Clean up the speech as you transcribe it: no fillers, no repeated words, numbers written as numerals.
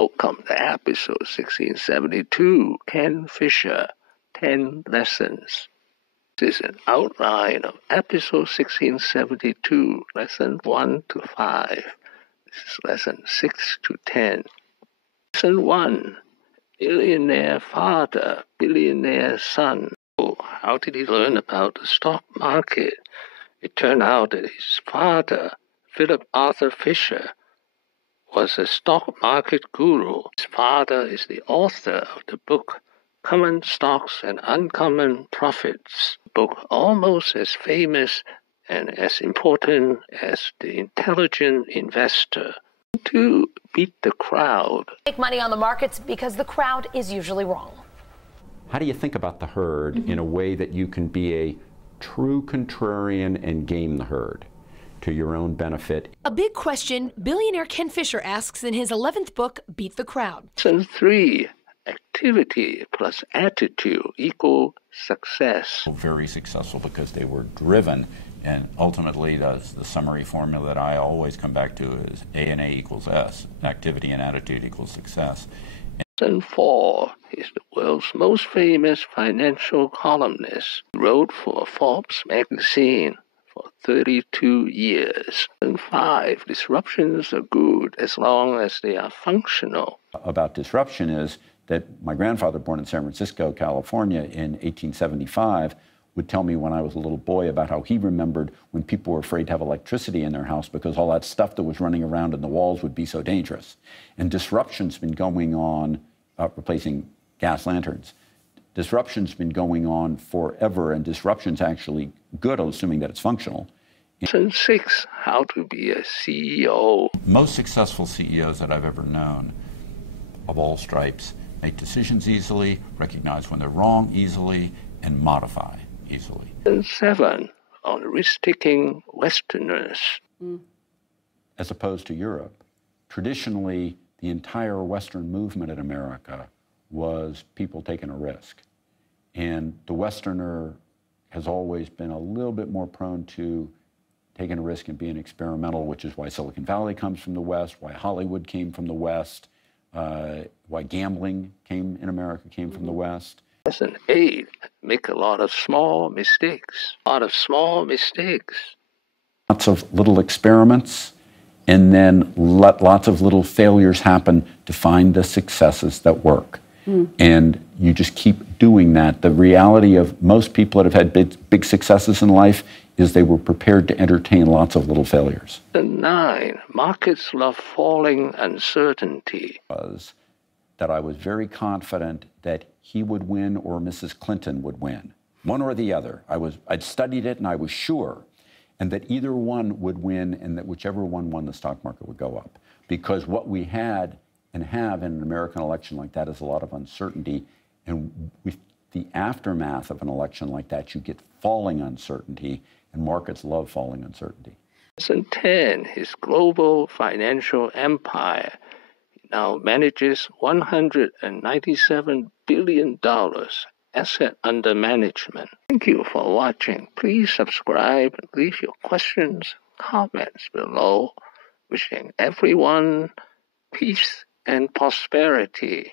Welcome to episode 1672, Ken Fisher, 10 Lessons. This is an outline of episode 1672, lesson 1 to 5. This is lesson 6 to 10. Lesson 1, Millionaire Father, Billionaire Son. Oh, how did he learn about the stock market? It turned out that his father, Philip Arthur Fisher, was a stock market guru. His father is the author of the book Common Stocks and Uncommon Profits, a book almost as famous and as important as The Intelligent Investor. To beat the crowd. Make money on the markets because the crowd is usually wrong. How do you think about the herd in a way that you can be a true contrarian and game the herd to your own benefit? A big question billionaire Ken Fisher asks in his 11th book, Beat the Crowd. Lesson 3, activity plus attitude equal success. Very successful because they were driven, and ultimately the summary formula that I always come back to is A&A equals S, activity and attitude equals success. Lesson 4 is the world's most famous financial columnist. He wrote for Forbes Magazine for 32 years. And 5, disruptions are good as long as they are functional. About disruption is that my grandfather, born in San Francisco, California in 1875, would tell me when I was a little boy about how he remembered when people were afraid to have electricity in their house because all that stuff that was running around in the walls would be so dangerous. And disruption's been going on, replacing gas lanterns. Disruption's been going on forever, and disruption's actually good, assuming that it's functional. Lesson 6, how to be a CEO. Most successful CEOs that I've ever known, of all stripes, make decisions easily, recognize when they're wrong easily, and modify easily. Lesson 7, on risk-taking Westerners. As opposed to Europe, traditionally, the entire Western movement in America was people taking a risk. And the Westerner has always been a little bit more prone to taking a risk and being experimental, which is why Silicon Valley comes from the West, why Hollywood came from the West, why gambling came from the West. Lesson 8, make a lot of small mistakes. Lots of little experiments, and then let lots of little failures happen to find the successes that work. And you just keep doing that. The reality of most people that have had big successes in life is they were prepared to entertain lots of little failures. Lesson 9, markets love falling uncertainty. Was that I was very confident that he would win or Mrs. Clinton would win, one or the other. I'd studied it and I was sure, and that either one would win and that whichever one won, the stock market would go up. Because what we had and have in an American election like that is a lot of uncertainty, and with the aftermath of an election like that, you get falling uncertainty, and markets love falling uncertainty. Lesson 10, his global financial empire. Now manages $197 billion asset under management. Thank you for watching. Please subscribe and leave your questions, comments below. Wishing everyone peace and prosperity.